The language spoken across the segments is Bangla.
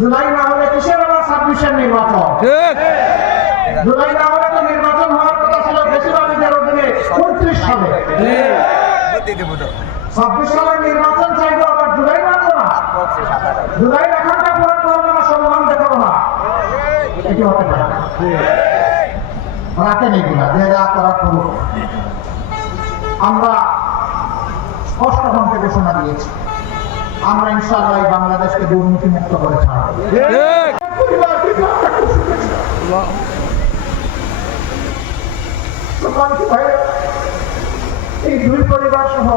জুলাই না হলে কিসের আবার 26-এর নির্বাচন? জুলাই না হলে তো নির্বাচন হওয়ার কথা ছিল বেশিরভাগের অধীনে 29 সালে। 26 সালের নির্বাচন চাইবো, আবার জুলাই মানবো না। জুলাই এখানটা পূরণ করবো না, সমাধান দেখাবো না, এটি হতে পারে না। রাখেন এগুলা, যে যা করার করুক। আমরা স্পষ্ট কণ্ঠে ঘোষণা দিয়েছি, আমরা ইনশাআল্লাহ এই বাংলাদেশকে দুর্নীতি মুক্ত করে ছাড়ব। এই দুই পরিবার সহ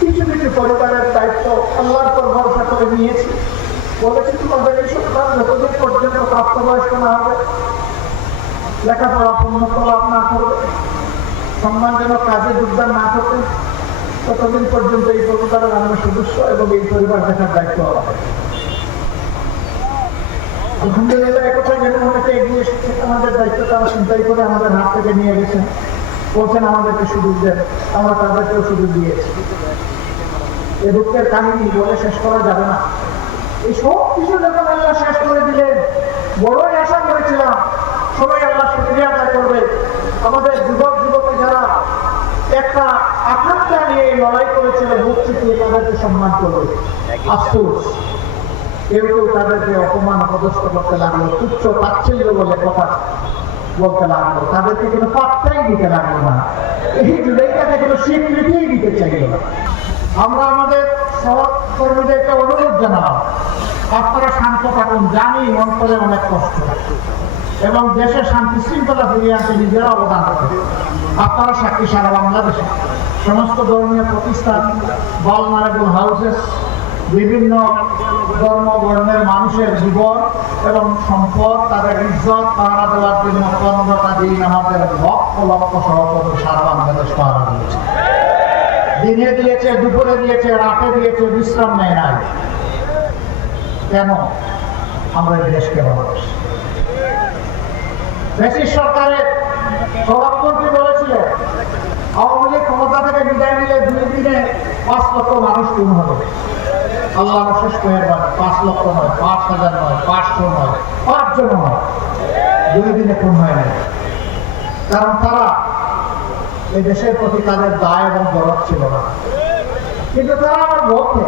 কিছু কিছু পরিবারের দায়িত্ব আল্লাহর উপর ভরসা করে নিয়েছি। বলেছি তোমাদের এই সন্তান যতদিন পর্যন্ত প্রাপ্তবয়স্ক না হবে, লেখাপড়া উন্নত লাভ না করবে, সম্মানজনক কাজে যোগদান না করবে, ততদিন পর্যন্ত এই পরিবারের আমরা সদস্য এবং এই পরিবার দেখার দায়িত্ব হবে। আলহামদুলিল্লাহ একথা যেন অনেকে এগিয়ে এসেছে, আমাদের দায়িত্ব তারা চিন্তাই করে আমাদের হাত থেকে নিয়ে গেছেন, বলছেন আমাদেরকে সুযোগ দেন, আমরা তাদেরকেও সুযোগ দিয়েছি। এ দুঃখের কাহিনী বলে শেষ করা যাবে না। এই সব কিছু যখন আল্লাহ শেষ করে দিলেন, বড়ই আশা করেছিলাম সবাই আল্লাহ শুকরিয়া আদায় করবে। আমাদের যুবক যুবতী যারা একটা আকাঙ্ক্ষা নিয়ে লড়াই করেছিল, বুক চিতিয়ে তাদেরকে সম্মান করবে। আফসোস, কেউ কেউ তাদেরকে অপমান অপদস্থ করতে লাগলো, তুচ্ছ তাচ্ছিল্য বলে কথা বলতে লাগলো, তাদেরকে কোনো পাত্তাই দিতে লাগলো না, এই জুলাইটাকে কোনো স্বীকৃতিই দিতে চাইল না। আমরা আমাদের সহকর্মীদেরকে অনুরোধ জানালাম, আপনারা শান্ত থাকুন, জানি অন্তরে অনেক কষ্ট এবং দেশের শান্তি শৃঙ্খলা ফিরিয়ে আনতে নিজেরা অবদান রাখবে। আপনারা সাক্ষী, সারা বাংলাদেশে সমস্ত ধর্মীয় প্রতিষ্ঠান, ভালনারেবল হাউসেস, বিভিন্ন ধর্ম বর্ণের মানুষের জীবন এবং সম্পদ, তাদের ইজ্জত পাহারা দেওয়ার জন্য 15টা দিন আমাদের লক্ষ লক্ষ সহকর্মী সারা বাংলাদেশ পাহারা দিয়েছে। দিনে দিয়েছে, দুপুরে দিয়েছে, রাতে দিয়েছে, বিশ্রাম নেয় নাই। কেন? আমরা এই দেশকে ভালোবাসি। ব্রিটিশ সরকারের স্বরাষ্ট্রমন্ত্রী বলেছিলেন, আওয়ামী লীগ ক্ষমতা থেকে বিদায় নিলে 2 দিনে 5 লক্ষ মানুষ খুন হবে। আল্লাহ অশেষ মেহেরবান, 5 লক্ষ নয়, 5,000 নয়, 500 নয়, 5 জন নয়, 2 দিনে খুন হয় না। কারণ তারা এই দেশের প্রতি তাদের দায় এবং দরদ ছিল না। কিন্তু তারা আমার বলতে,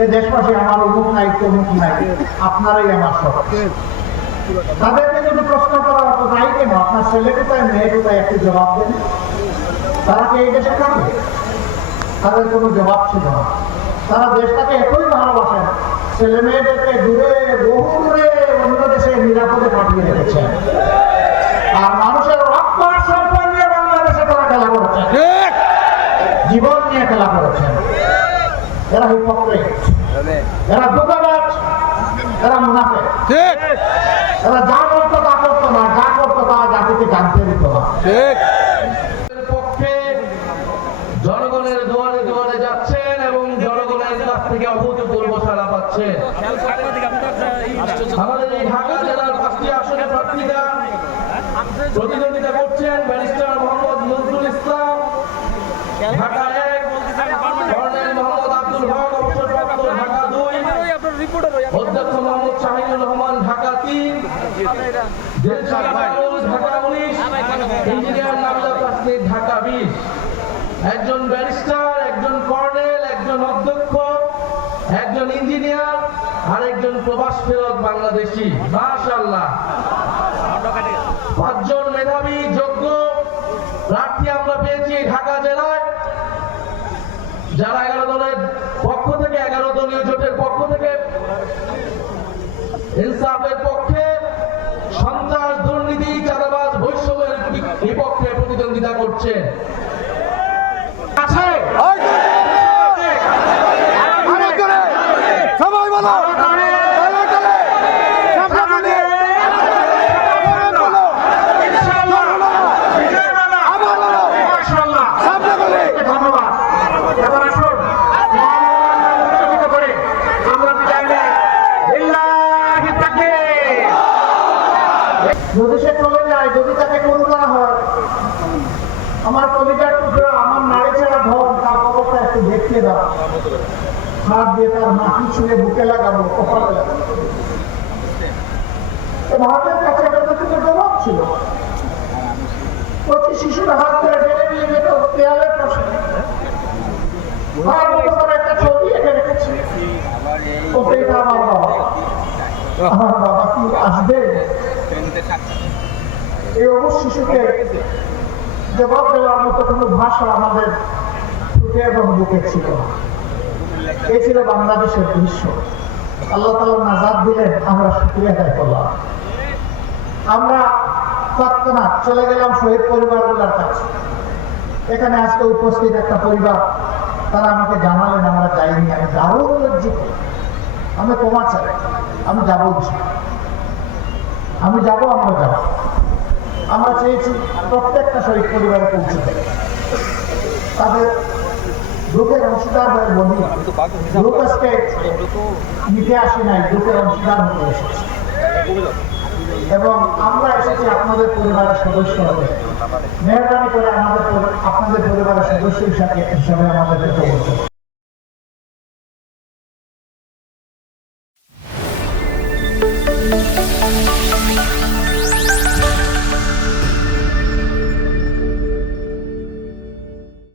এই দেশবাসী আমার অমুক নাই, তমুক নাই, আপনারাই আমার সব। তাদেরকে যদি প্রশ্ন করা হতো, তাই কেন আপনার ছেলে কোথায় মেয়ে কোথায়, একটি জবাব দেন। তারা কি এই দেশে থাকে? তাদের কোনো জবাব ছিল না। তারা দেশটাকে এতই ভালোবাসেন, ছেলে মেয়েদেরকে দূরে, বহু দূরে অন্য দেশে নিরাপদে পাঠিয়ে রেখেছেন। আর মানুষের রক্ত সম্পদ নিয়ে বাংলাদেশে তারা খেলা করেছেন, জীবন নিয়ে খেলা করেছেন। এরা হিপোক্রেট, এরা ধোঁকাবাজ, এরা মুনাফিক। এরা যা করতো তা করতো না, যা করতো তা জাতিকে জানতে দিত না। পক্ষে জনগণের দুয়ারে দুয়ারে যাচ্ছেন এবং জনগণের কাছ থেকে অভূতপূর্ব সাড়া পাচ্ছেন। আমাদের এই ঢাকা জেলার 5টি আসনে প্রার্থীরা প্রতিদ্বন্দ্বিতা করছেন। ব্যারিস্টার মোহাম্মদ নজরুল ইসলাম ঢাকা 1, কর্নেল মোহাম্মদ আব্দুল হক অবসরপ্রাপ্ত ঢাকা 2, অধ্যক্ষ মোহাম্মদ শাহিনুর রহমান ঢাকা 3, দিলশাদ বাবুল ঢাকা 19, ইঞ্জিনিয়ার নাবিলা তাসনির ঢাকা 20। একজন ব্যারিস্টার, একজন কর্নেল, একজন অধ্যক্ষ, একজন ইঞ্জিনিয়ার আর একজন প্রবাস ফেরত বাংলাদেশি। মাশাআল্লাহ, 5 জন মেধাবী যোগ্য প্রার্থী আমরা পেয়েছি ঢাকা জেলায়, যারা 11 দলের পক্ষ থেকে, 11 দলীয় জোটের পক্ষ থেকে ইনসাফের পক্ষে, সন্ত্রাস, দুর্নীতি, চাঁদাবাজ, বৈষম্যের বিপক্ষে প্রতিদ্বন্দ্বিতা করছে। সবাই বলো যদি সে চলে যায়, যদি তাকে খুন করা হয়, আমার কলিজার টুকরা, আমার নারী ছাড়া ধন, তার অবস্থা একটু দেখিয়ে দাও। হাত দিয়ে তার মাটি ছুঁয়ে বুকে লাগাবো, কপালে লাগাবো। ভারতের কাছে একটা কিন্তু গৌরব ছিল। প্রতি শিশুরা হাত ধরে টেনে নিয়ে যেত দেয়ালের পাশে, আর মতো করে একটা ছবি এঁকে রেখেছে, এটা আমার বাবা। আমার বাবা কি আসবে? এই অবশ্য শিশুকে জবাব দেওয়ার মতো কোনো ভাষা আমাদের ঠোঁটে এবং বুকে ছিল না। এই ছিল বাংলাদেশের দৃশ্য। আল্লাহ তাআলা নাজাত দিলেন, আমরা শুকরিয়া আদায় করলাম। আমরা তৎক্ষণাৎ চলে গেলাম শহীদ পরিবারগুলোর কাছে। এখানে আজকে উপস্থিত একটা পরিবার, তারা আমাকে জানালেন আমরা যাইনি। আমি দারুণ লজ্জিত, আমি ক্ষমা চাই, আমি যাবো, আমি যাবো, আমরা যাবো। আমরা চেয়েছি প্রত্যেকটা শহীদ পরিবারে পৌঁছে দেবে, তাদের দুঃখের অংশীদার হয়ে বলি। লোক আজকে নিতে আসি নাই, দুঃখের অংশীদার হতে এসেছি এবং আমরা এসেছি আপনাদের পরিবারের সদস্য হবে। মেহরবানি করে আপনাদের পরিবারের সদস্য হিসাবে আমাদেরকে কবুল করুন।